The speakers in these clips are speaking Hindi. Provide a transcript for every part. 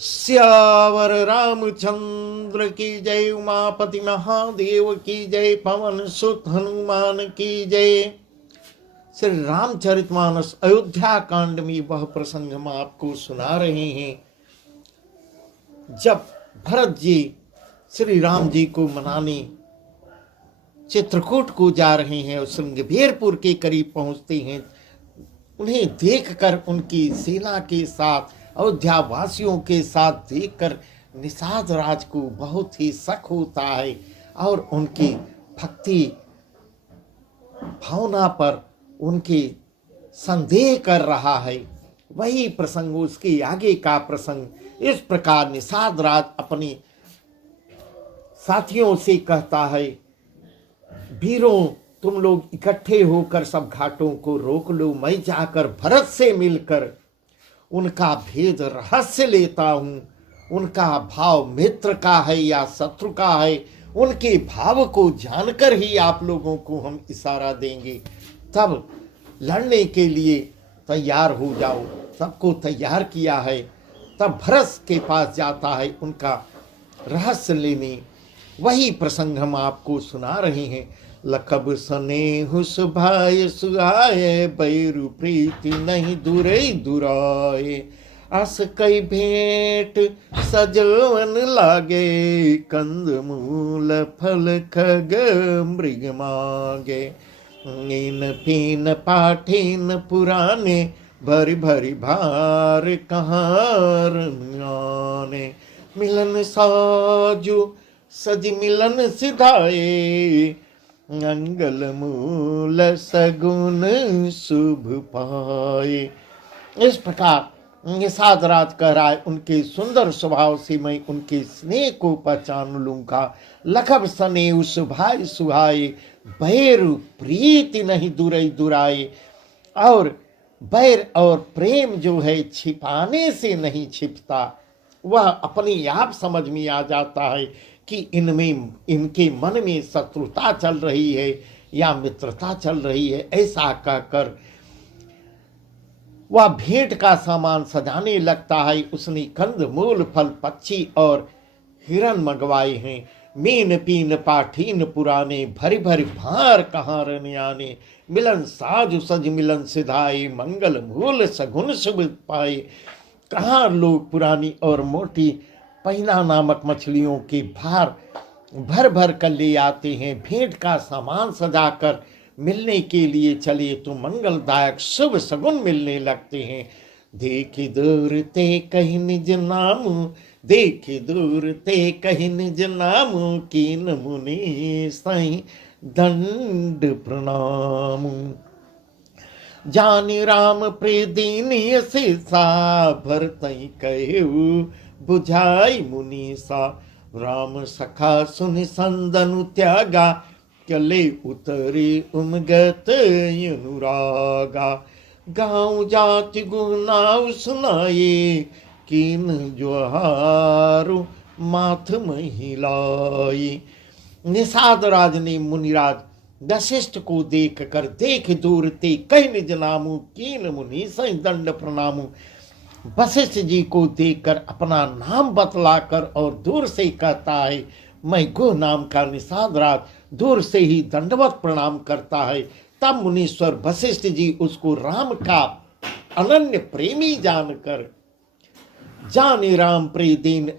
श्यावर रामचंद्र की जय। उमापति महादेव की जय। पवन सुत हनुमान की जय। श्री रामचरितमानस अयोध्या कांड में वह प्रसंग हम आपको सुना रहे हैं जब भरत जी श्री राम जी को मनाने चित्रकूट को जा रहे हैं और श्रृंगबेरपुर के करीब पहुंचते हैं। उन्हें देखकर, उनकी सेना के साथ, अयोध्या वासियों के साथ देखकर निषाद राज को बहुत ही शक होता है और उनकी भक्ति भावना पर उनके संदेह कर रहा है। वही प्रसंग, उसके आगे का प्रसंग इस प्रकार निषाद राज अपने साथियों से कहता है, वीरों तुम लोग इकट्ठे होकर सब घाटों को रोक लो, मैं जाकर भरत से मिलकर उनका भेद रहस्य लेता हूँ। उनका भाव मित्र का है या शत्रु का है, उनके भाव को जानकर ही आप लोगों को हम इशारा देंगे, तब लड़ने के लिए तैयार हो जाओ। सबको तैयार किया है, तब भरत के पास जाता है उनका रहस्य लेने। वही प्रसंग हम आपको सुना रहे हैं। लखब सनेहु सुभाय सुहाय, बैरु प्रीति नहीं दुरै दुराए। अस कई भेंट सजवन लागे, कंद मूल फल खग मृग मागे। नीन पीन पाठीन पुराने, भरी भरी भार कहाँ रमाने। मिलन साजु सज मिलन सिधाए, मंगल मूल सगुन शुभ पाए। इस प्रकार निषाद राज कह रहा है, उनके सुंदर स्वभाव से मैं उनके स्नेह को पहचान लूंगा। लखब सनेहु सुभाय सुहाए, बैर प्रीति नहीं दुरै दुराए। और बैर और प्रेम जो है छिपाने से नहीं छिपता, वह अपने आप समझ में आ जाता है कि इनमें, इनके मन में शत्रुता चल रही है या मित्रता चल रही है। ऐसा कहकर वह भेंट का सामान सजाने लगता है। उसने कंद मूल फल पक्षी और हिरण मंगवाए हैं। मीन पीन पाठीन पुराने, भरी भरी भार कहाँ रनियाने। मिलन साजु सज मिलन सिधाए, मंगल मूल सगुन शुभ पाए। कहाँ लोग पुरानी और मोटी पहिना नामक मछलियों के भार भर भर कर ले आते हैं। भेंट का सामान सजाकर मिलने के लिए चले तो मंगलदायक शुभ सगुन मिलने लगते हैं। देखी दूर ते कहीं निज नामु, देखी दूर ते कहीं निज नामु। कीन मुनि साईं दंड प्रणाम। जानि राम प्रिय दीन सा, भरतई कहु बुझाई मुनीसा। राम सखा सुनि संदनु त्यागा, चले उतरी उमगत अनुरागा। गाँव जाति गुनाव सुनाए, कीन जोहारु माथ महिलाई। निषाद राज ने मुनिराज वशिष्ठ को देख कर, देख दूर ते कहीं निज नामु, कीन मुनि सई दंड प्रणामु। वशिष्ठ जी को देखकर अपना नाम बतलाकर और दूर से कहता है, मैं गुह नाम का निषाद राज, दूर से ही दंडवत प्रणाम करता है। तब मुनीश्वर वशिष्ठ जी उसको राम का अनन्य प्रेमी जानकर, जाने राम प्रिय दीन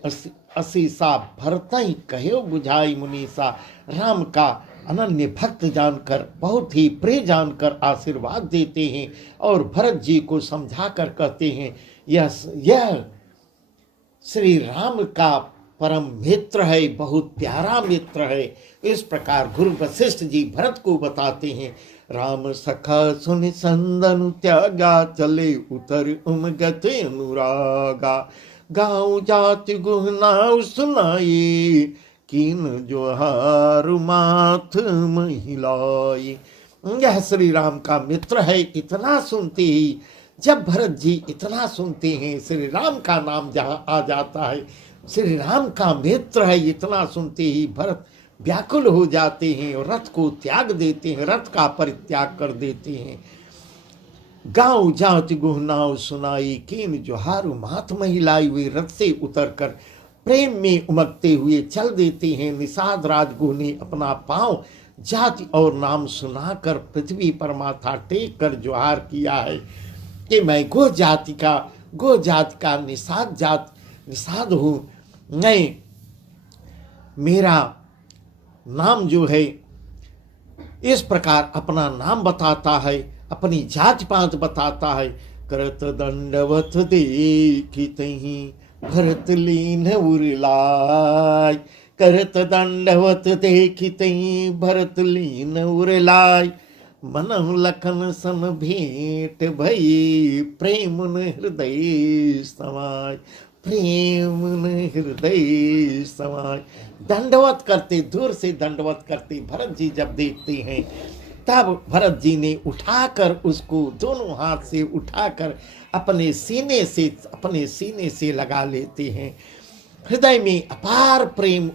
असीसा, भरतई कहो बुझाई मुनीसा। राम का अनन्य भक्त जानकर, बहुत ही प्रिय जानकर आशीर्वाद देते हैं और भरत जी को समझाकर कहते हैं, यह श्री राम का परम मित्र है, बहुत प्यारा मित्र है। इस प्रकार गुरु वशिष्ठ जी भरत को बताते हैं। राम सखा सुन संदनु त्यागा, चले उतर उमगत अनुरागा। गाँव जाति गुहनाव सुनाई, कीन जोहारु माथ महिलाई। यह श्री राम का मित्र है। इतना सुनते ही, जब भरत जी इतना सुनते हैं, श्री राम का नाम जहाँ आ जाता है, श्री राम का मित्र है, इतना सुनते ही भरत व्याकुल हो जाते हैं और रथ को त्याग देते हैं, रथ का परित्याग कर देते हैं। गाँव जात गुहनाव सुनाई, कीन जोहारू मात महिलाई, वे रथ से उतरकर प्रेम में उमगते हुए चल देते हैं। निषाद राजगुह ने अपना पांव जाति और नाम सुनाकर पृथ्वी पर माथा टेक कर जोहार किया है कि मैं गो जाति का निषाद हूँ। मैं, मेरा नाम जो है, इस प्रकार अपना नाम बताता है, अपनी जाति पात बताता है। करत दंडवत देखितहि भरत लीन उरलाय, करत दंडवत देखितहि भरत लीन उरलाय, मनहु लखन सन भेंट भई प्रेम न हृदय समाय, प्रेम न हृदय समाय। दंडवत करते, दूर से दंडवत करते भरत जी जब देखते हैं, तब भरत जी ने उठाकर उसको, दोनों हाथ से उठाकर अपने सीने से लगा लेते हैं। हृदय में अपार प्रेम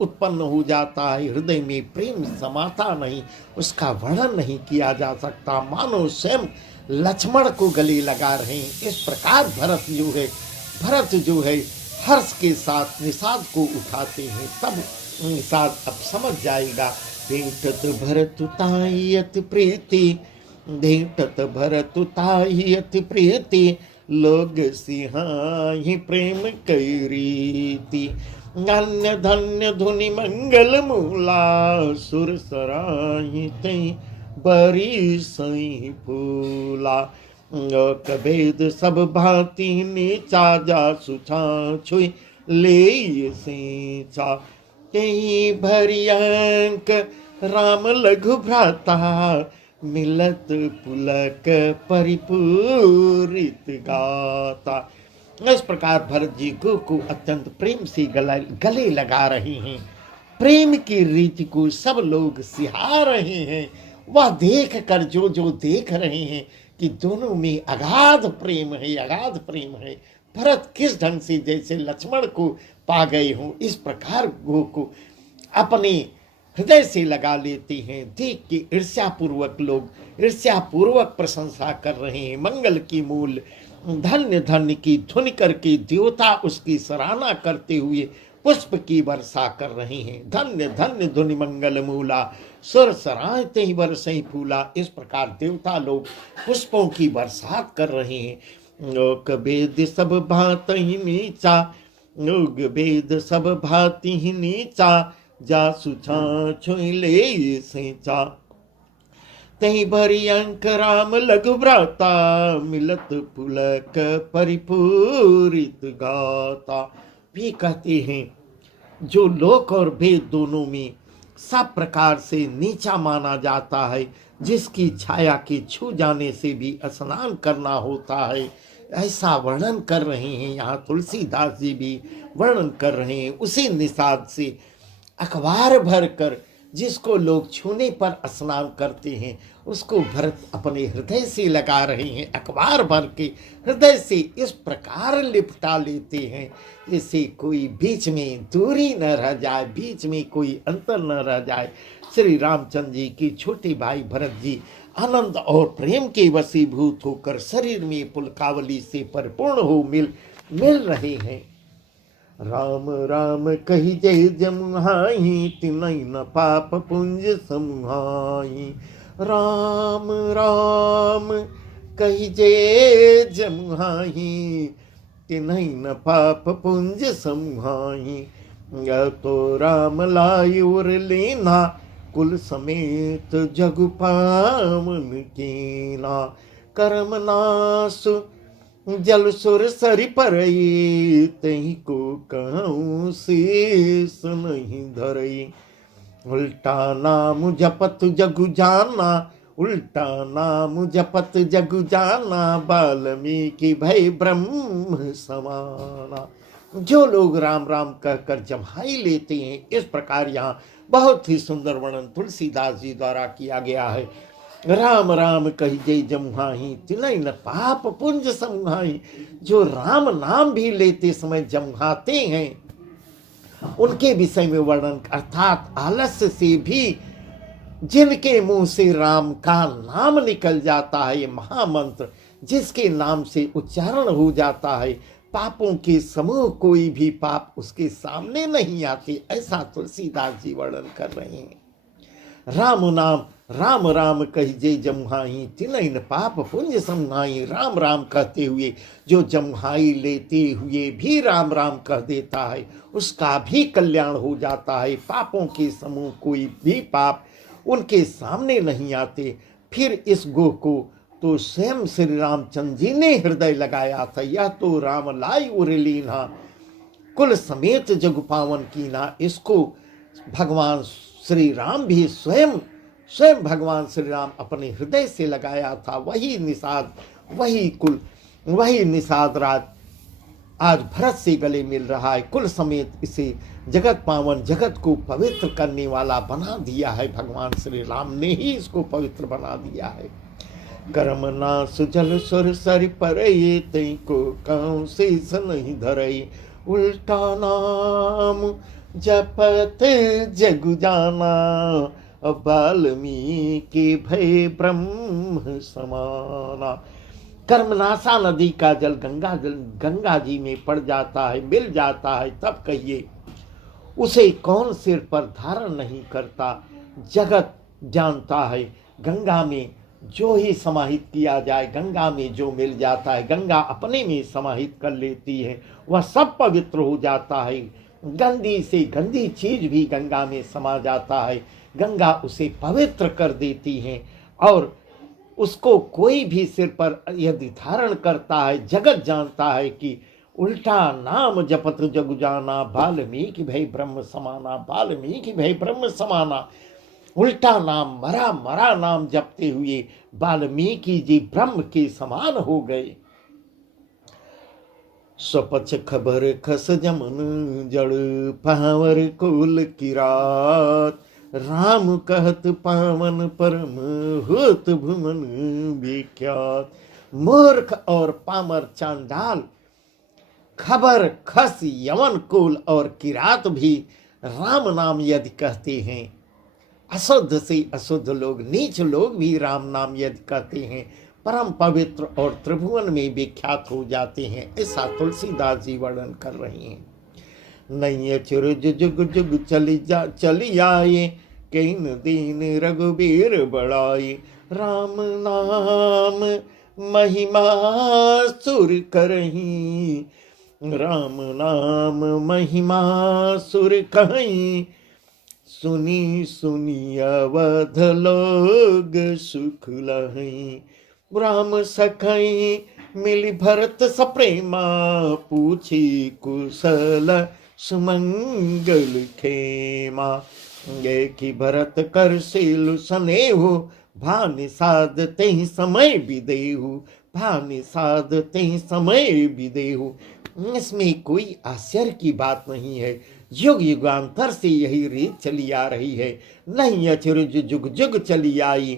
उत्पन्न हो जाता है। हृदय में प्रेम समाता नहीं, उसका वर्णन नहीं किया जा सकता, मानो स्वयं लक्ष्मण को गले लगा रहे हैं। इस प्रकार भरत जो है हर्ष के साथ निषाद को उठाते हैं। तब निषाद अब समझ जाएगा। भेंटत भरत तायत प्रीति, भेंटत भरत तायत प्रीति, लोग सिहाहि प्रेम कई रीति, अन्य धन्य धुनि मंगल मूला, सुर सराहि तै बरी सही फूला, कभेद सब भांति नीचा, जा सुछा छुई ले सींचा, कई भरी अंक राम लघु भ्राता, मिलत पुलक परिपूरित गाता। इस प्रकार भरत जी को अत्यंत प्रेम से गले लगा रहे हैं। प्रेम की रीति को सब लोग सिहा रहे हैं। वह देख कर जो देख रहे हैं कि दोनों में अगाध प्रेम है। भरत किस ढंग से जैसे लक्ष्मण को पा गए हों, इस प्रकार गो को अपने हृदय से लगा लेते हैं। देख के ईर्ष्यापूर्वक प्रशंसा कर रहे हैं। मंगल की मूल धन्य धन्य की धुन करके देवता उसकी सराहना करते हुए पुष्प की वर्षा कर रहे हैं। धन्य धन्य धुनि मंगल मूला, सुर सराहते ही बरसई फूला। इस प्रकार देवता लोग पुष्पों की बरसात कर रहे हैं। लोक भेद सब भांति ही नीचा, लोक भेद सब भांति ही नीचा, जा सुछा छुई ले सेचा, तही भरी अंक राम लघु भ्राता, मिलत पुलक परिपूरित गाता। भी कहते हैं जो लोक और भेद दोनों में सब प्रकार से नीचा माना जाता है, जिसकी छाया के छू जाने से भी स्नान करना होता है, ऐसा वर्णन कर रहे हैं। यहाँ तुलसीदास जी भी वर्णन कर रहे हैं। उसी निषाद से अखबार भर कर जिसको लोग छूने पर स्नान करते हैं, उसको भरत अपने हृदय से लगा रहे हैं। अखबार भर के हृदय से इस प्रकार लिपटा लेते हैं जैसे कोई बीच में दूरी न रह जाए, बीच में कोई अंतर न रह जाए। श्री रामचंद्र जी के छोटे भाई भरत जी आनंद और प्रेम के वशीभूत होकर शरीर में पुलकावली से परिपूर्ण हो मिल रहे हैं। राम राम कही जय जमुहाई, तिनई न पाप पुंज समुहाई। राम राम कही जय जमुहाई, तिनई न पाप पुंज समुहाई। तो राम लाई उर लेना, कुल समेत जग पावन कीना। कर्म नासु जल सुर सरि परई, तही को कहूँ शेष नहीं धरई। उल्टा नाम जपत जगु जाना, उल्टा नाम जपत जगु जाना। वाल्मीकि भय ब्रह्म समाना। जो लोग राम राम कहकर जम्हाई लेते हैं, इस प्रकार यहाँ बहुत ही सुंदर वर्णन तुलसीदास जी द्वारा किया गया है। राम राम कही जय जमुहाई, तिनई न पाप पुंज समुहाई। जो राम नाम भी लेते समय जमुहाते हैं, उनके विषय में वर्णन, अर्थात आलस्य से भी जिनके मुंह से राम का नाम निकल जाता है, ये महामंत्र जिसके नाम से उच्चारण हो जाता है, पापों के समूह कोई भी पाप उसके सामने नहीं आते। ऐसा तुलसीदास जी वर्णन कर रहे हैं। राम नाम राम राम कहिजे जमुहाई, तिनैन पाप पुंज समहाई। राम राम कहते हुए जो जमुहाई लेते हुए भी राम राम कह देता है, उसका भी कल्याण हो जाता है। पापों के समूह कोई भी पाप उनके सामने नहीं आते। फिर इस गो को तो स्वयं श्री रामचंद्र जी ने हृदय लगाया था। यह तो राम लाई उरलीना, कुल समेत जग पावन कीना। इसको भगवान श्री राम भी स्वयं भगवान श्री राम अपने हृदय से लगाया था। वही निषाद, वही कुल, वही निषाद राज आज भरत से गले मिल रहा है। कुल समेत इसे जगत पावन, जगत को पवित्र करने वाला बना दिया है। भगवान श्री राम ने ही इसको पवित्र बना दिया है। कर्म ना सुजल सुर सर पर तई को काऊ शेष नहीं धरई, उल्टा नाम जपत जग जाना, वाल्मीकि भय ब्रह्म समाना। कर्मनाशा नदी का जल गंगा जी में पड़ जाता है, मिल जाता है, तब कहिए उसे कौन सिर पर धारण नहीं करता। जगत जानता है गंगा में जो ही समाहित किया जाए, गंगा में जो मिल जाता है, गंगा अपने में समाहित कर लेती है, वह सब पवित्र हो जाता है। गंदी से गंदी चीज भी गंगा में समा जाता है, गंगा उसे पवित्र कर देती है। और उसको कोई भी सिर पर यदि धारण करता है, जगत जानता है कि उल्टा नाम जपत जग जाना, वाल्मीकि भय ब्रह्म समाना, वाल्मीकि भय ब्रह्म समाना। उल्टा नाम, मरा मरा नाम जपते हुए वाल्मीकि जी ब्रह्म के समान हो गए। स्वपच खबर खस जमन जड़, पावर कुल किरात, राम कहत पावन परम होत भुवन विख्यात। मूर्ख और पामर चांडाल, खबर खस यमन कुल और किरात भी राम नाम यदि कहते हैं, अशुद्ध से अशुद्ध लोग, नीच लोग भी राम नाम यदि कहते हैं, परम पवित्र और त्रिभुवन में विख्यात हो जाते हैं। ऐसा तुलसीदास जी वर्णन कर रहे हैं। नहीं चुरुज जुग जुग चली आए, कईन दीन रघुबीर बढ़ाई। राम नाम महिमा सुर करही, राम नाम महिमा सुर कहीं। सुनी सुनी अवध लोग सुख लहीं, राम सखई मिली भरत सप्रेमा। पूछी कुशल सुमंगल खेमा, ये कि भरत कर शील स्नेहु। भानि साध तेहि समय विदेहु, भानि साध तेहि समय विदेहु। इसमें कोई आश्चर्य की बात नहीं है। युग युगांतर से यही रीत चली आ रही है। नहीं अचरज जुग जुग चली आई,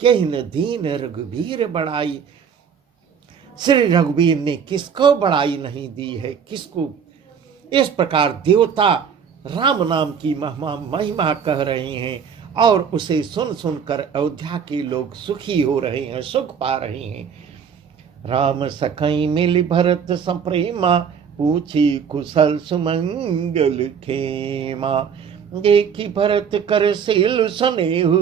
कहीं न दीन रघुबीर बढ़ाई। श्री रघुबीर ने किसको बढ़ाई नहीं दी है, किसको। इस प्रकार देवता राम नाम की महिमा कह रहे हैं और उसे सुन सुनकर अयोध्या के लोग सुखी हो रहे हैं, सुख पा रहे हैं। राम सखई मिल भरत सप्रेमा, पूछी कुशल सुमंगल खेमा। देखी भरत कर शील स्नेहु,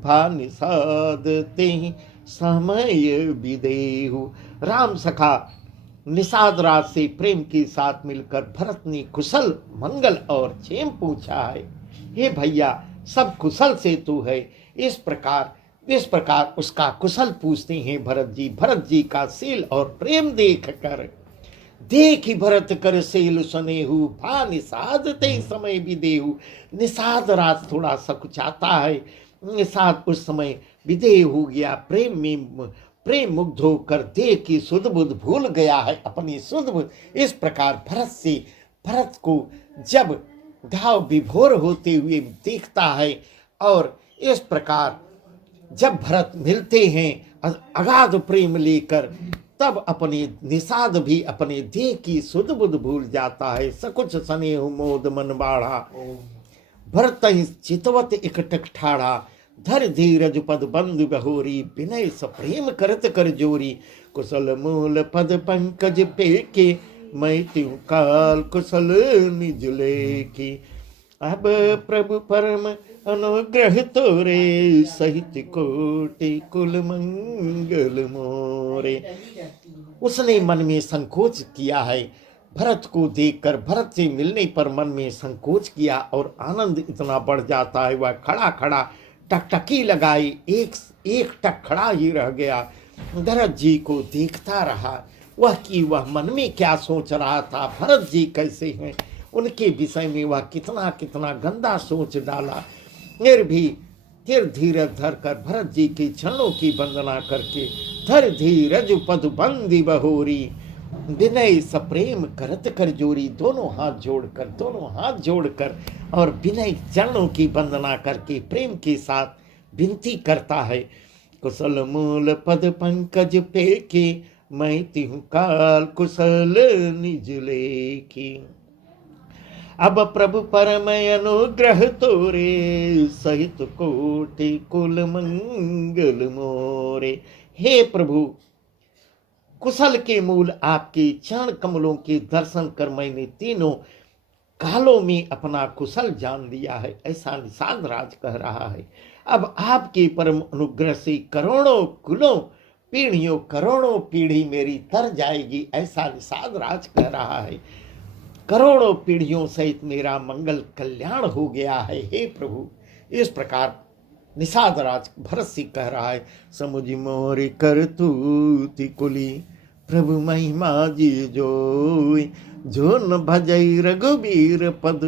भानि साध तेहि समय विदेहु। राम सखा निषाद राज से प्रेम के साथ मिलकर भरत ने कुशल मंगल और क्षेम पूछा है। हे भैया, सब कुशल से तू है। इस प्रकार उसका कुशल पूछते हैं भरत जी। भरत जी का शील और प्रेम देख कर, देखी भरत कर शील स्नेहु, भा निषाद ते समय विदेहु। निषाद राज थोड़ा सकुचाता है। निषाद उस समय विदेह हो गया, प्रेम मुग्ध होकर देह की सुध बुध भूल गया है, अपनी सुध बुध। इस प्रकार भरत को जब घाव विभोर होते हुए देखता है और इस प्रकार जब भरत मिलते हैं अगाध प्रेम लेकर, तब अपने निषाद भी अपने देह की सुध बुध भूल जाता है। सकुच स्नेह मोद मन बाढ़ा, भरत चितवत इकटक ठाड़ा। धर धीरज पद बंधु बहोरी, विनय सप्रेम करत कर जोरी। कुशल मूल पद पंकज पेके, मैं त्यों काल कुशल निज लेकी। अब प्रभु परम अनुग्रह तोरे, सहित कोटि कुल मंगल मोरे। उसने मन में संकोच किया है, भरत को देखकर, भरत से मिलने पर मन में संकोच किया और आनंद इतना बढ़ जाता है, वह खड़ा खड़ा टकटकी लगाई, एक टक खड़ा ही रह गया। भरत जी को देखता रहा, वह मन में क्या सोच रहा था, भरत जी कैसे हैं, उनके विषय में वह कितना कितना गंदा सोच डाला। फिर भी फिर धीरज धर कर भरत जी के चरणों की वंदना करके, धर धीरज पद बंदी बहोरी, विनय सप्रेम करत कर जोरी। दोनों हाथ जोड़कर और विनय चरणों की वंदना करके प्रेम के साथ विनती करता है। कुशल मूल पद पंकज पेके, मैं तिहु काल कुशल निज लेकी। अब प्रभु परम अनुग्रह तोरे, सहित कोटि कुल मंगल मोरे। हे प्रभु, कुशल के मूल आपके चरण कमलों के दर्शन कर मैंने तीनों कालों में अपना कुशल जान लिया है, ऐसा निषाद राज कह रहा है। अब आपके परम अनुग्रह से करोड़ों कुलों पीढ़ियों करोड़ों पीढ़ी मेरी तर जाएगी, ऐसा निषाद राज कह रहा है। करोड़ों पीढ़ियों सहित मेरा मंगल कल्याण हो गया है, हे प्रभु। इस प्रकार निषाद राज भरत से कह रहा है। समुझ मोर करतूति कुली, प्रभु महिमा जी जोई, जो न भजई रघुबीर पद,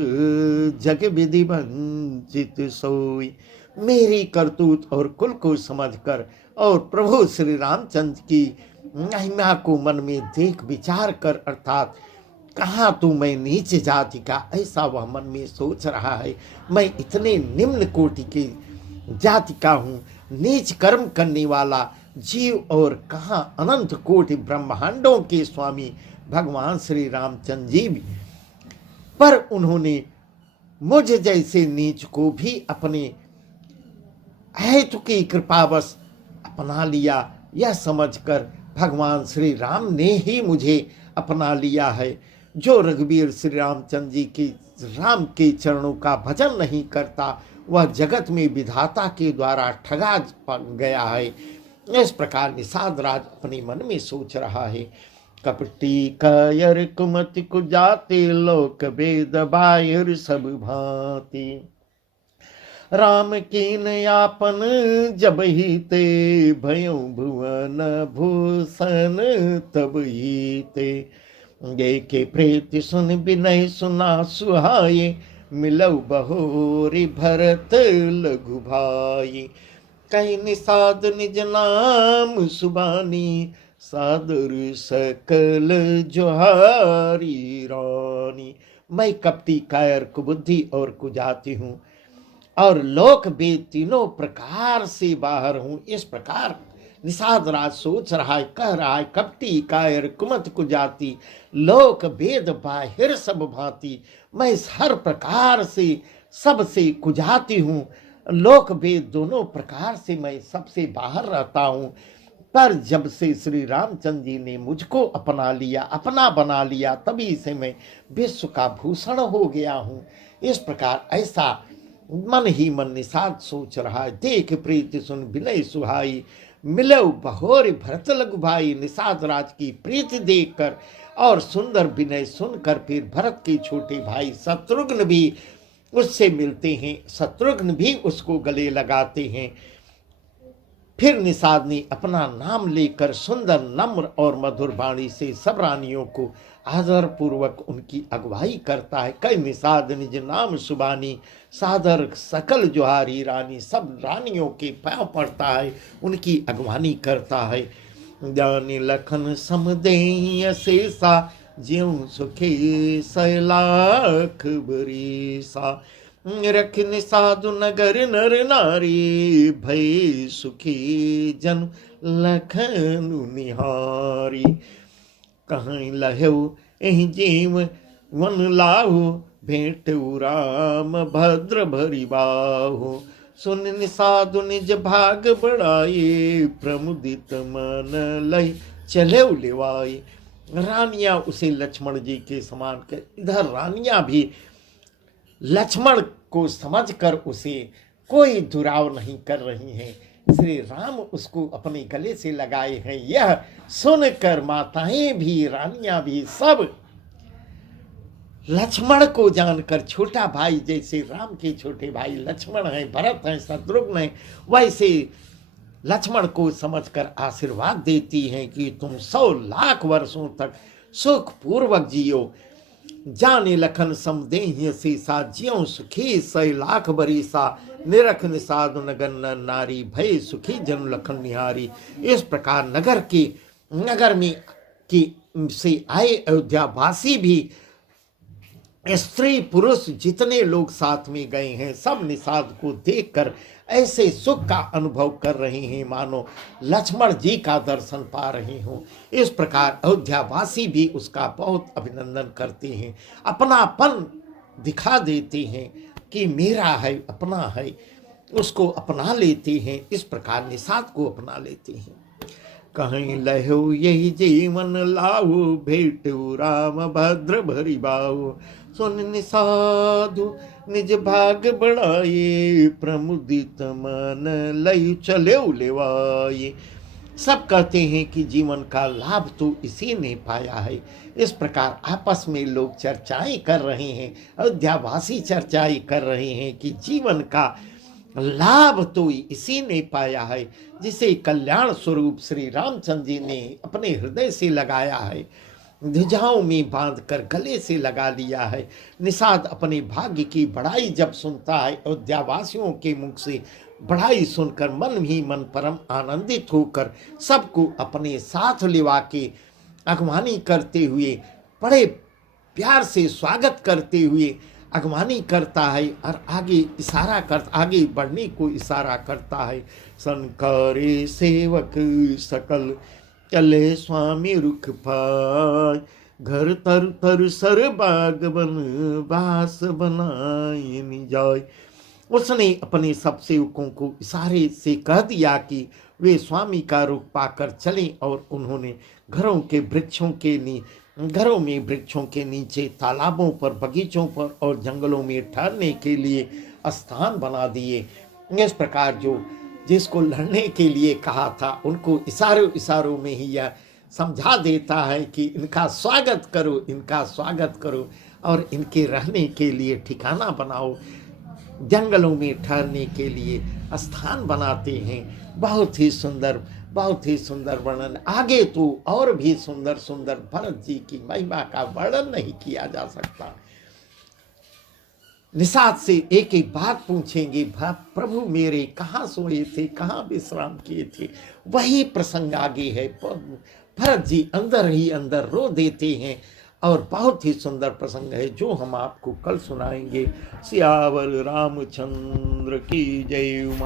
जग विधि वंचित सोई। मेरी करतूत और कुल को समझकर और प्रभु श्री रामचंद्र की महिमा को मन में देख विचार कर, अर्थात कहाँ तू मैं नीच जाति का, ऐसा वह मन में सोच रहा है। मैं इतने निम्न कोटि की जाति का हूँ, नीच कर्म करने वाला जीव, और कहाँ अनंत कोटि ब्रह्मांडों के स्वामी भगवान श्री रामचंद्र जी भी। पर उन्होंने मुझ जैसे नीच को भी अपने हेतु की कृपावश अपना लिया, यह समझकर भगवान श्री राम ने ही मुझे अपना लिया है। जो रघुवीर श्री रामचंद्र जी की राम के चरणों का भजन नहीं करता, वह जगत में विधाता के द्वारा ठगा गया है। इस प्रकार निषाद राज अपने मन में सोच रहा है। कपटी कायर कुमति कुजाते, लोक वेद बाहिर सब भांति। राम कीन यापन जब ही ते, भयो भुवन भूषण तब ही ते। गे के प्रीत सुन विनय सुना सुहाये, मिलौ बहोरी भरत लघु भाई। कहीं निषाद निज नाम सुबानी, सादर सकल जोहारी रानी। मैं कपटी कायर कुबुद्धि और कुजाति हूँ, और लोक वेद तीनों प्रकार से बाहर हूँ। इस प्रकार निषाद राज सोच रहा है, कह रहा है। कपटी कायर कुमत कुजाति, लोक वेद बाहिर सब भांति। मैं हर प्रकार से सबसे कुजाति हूँ, लोक वेद दोनों प्रकार से मैं सबसे बाहर रहता हूँ। पर जब से श्री रामचंद्र जी ने मुझको अपना लिया, अपना बना लिया, तभी से मैं विश्व का भूषण हो गया हूँ। इस प्रकार ऐसा मन ही मन निषाद सोच रहा है। देख प्रीति सुन विनय सुहाई, मिलो बहोर भरत लघु भाई। निषाद राज की प्रीति देखकर और सुंदर विनय सुनकर फिर भरत के छोटे भाई शत्रुघ्न भी उससे मिलते हैं, शत्रुघ्न भी उसको गले लगाते हैं। फिर निषाद ने अपना नाम लेकर सुंदर नम्र और मधुर वाणी से सब रानियों को आदर पूर्वक उनकी अगुवाई करता है। कई निषाद निज नाम सुबानी, सादर सकल जोहारी रानी। सब रानियों के पांव पड़ता है, उनकी अगवानी करता है। जानी लखन समदेय शेषा, ज्यों सुखी सैलाख बरीसा। रख निषादु नगर नर नारी, भय सुखी जन लखनु निहारी। कहीं लहु एहि जीव वन लाहु, भेंट राम भद्र भरी बाहु। सुन निषादु निज भाग बढ़ाए, प्रमुदित मन लय चले लेवाए। रानियां उसे लक्ष्मण जी के समान कर, इधर रानियां भी लक्ष्मण को समझकर उसे कोई दुराव नहीं कर रही हैं। श्री राम उसको अपने गले से लगाए हैं। यह सुनकर माताएं भी, रानियां भी, सब लक्ष्मण को जानकर, छोटा भाई जैसे राम के छोटे भाई लक्ष्मण हैं, भरत हैं, शत्रुघ्न हैं, वैसे लक्ष्मण को समझकर आशीर्वाद देती हैं कि तुम 100 लाख वर्षों तक सुख पूर्वक जियो। जाने लखन समदेह सीसा, ज्यों सुखी 100 लाख बरीसा। निरख निषाद नगर नारी, भय सुखी जन लखन निहारी। इस प्रकार नगर में की से आए अयोध्यावासी भी, स्त्री पुरुष जितने लोग साथ में गए हैं, सब निषाद को देखकर ऐसे सुख का अनुभव कर रहे हैं मानो लक्ष्मण जी का दर्शन पा रहे हों। इस प्रकार अयोध्यावासी भी उसका बहुत अभिनंदन करते हैं, अपनापन दिखा देते हैं कि मेरा है, अपना है, उसको अपना लेते हैं। इस प्रकार निषाद को अपना लेते हैं। कहीं लहो यही जीवन लाओ, भेटो राम भद्र भरी बाओ। सुन निषादु निज भाग बढ़ाए, प्रमुदित मन लय चले लेवाए। सब कहते हैं कि जीवन का लाभ तो इसी ने पाया है। इस प्रकार आपस में लोग चर्चाएं कर रहे हैं, अयोध्यावासी चर्चाएं कर रहे हैं कि जीवन का लाभ तो इसी ने पाया है जिसे कल्याण स्वरूप श्री रामचंद्र जी ने अपने हृदय से लगाया है, ध्वजाओं में बांधकर गले से लगा लिया है। निषाद अपने भाग्य की बड़ाई जब सुनता है, अयोध्यावासियों के मुख से बड़ाई सुनकर मन ही मन परम आनंदित होकर सबको अपने साथ लिवा के अगवानी करते हुए, बड़े प्यार से स्वागत करते हुए अगवानी करता है और आगे बढ़ने को इशारा करता है। संकारे सेवक सकल, चले स्वामी रुख पाय। घर तर तर सर बाग बन, बास बनाए निजाय। उसने अपने सब सेवकों को इशारे से कह दिया कि वे स्वामी का रुख पाकर चलें और उन्होंने घरों में वृक्षों के नीचे, तालाबों पर, बगीचों पर और जंगलों में ठहरने के लिए स्थान बना दिए। इस प्रकार जो जिसको लड़ने के लिए कहा था उनको इशारों में ही यह समझा देता है कि इनका स्वागत करो और इनके रहने के लिए ठिकाना बनाओ। जंगलों में ठहरने के लिए स्थान बनाते हैं। बहुत ही सुंदर वर्णन। आगे तो और भी सुंदर भरत जी की महिमा का वर्णन नहीं किया जा सकता। निषाद से एक एक बात पूछेंगे, प्रभु मेरे कहाँ सोए थे, कहाँ विश्राम किए थे। वही प्रसंग आगे है। भरत जी अंदर ही अंदर रो देते हैं और बहुत ही सुंदर प्रसंग है जो हम आपको कल सुनाएंगे। सियावर रामचंद्र की जय।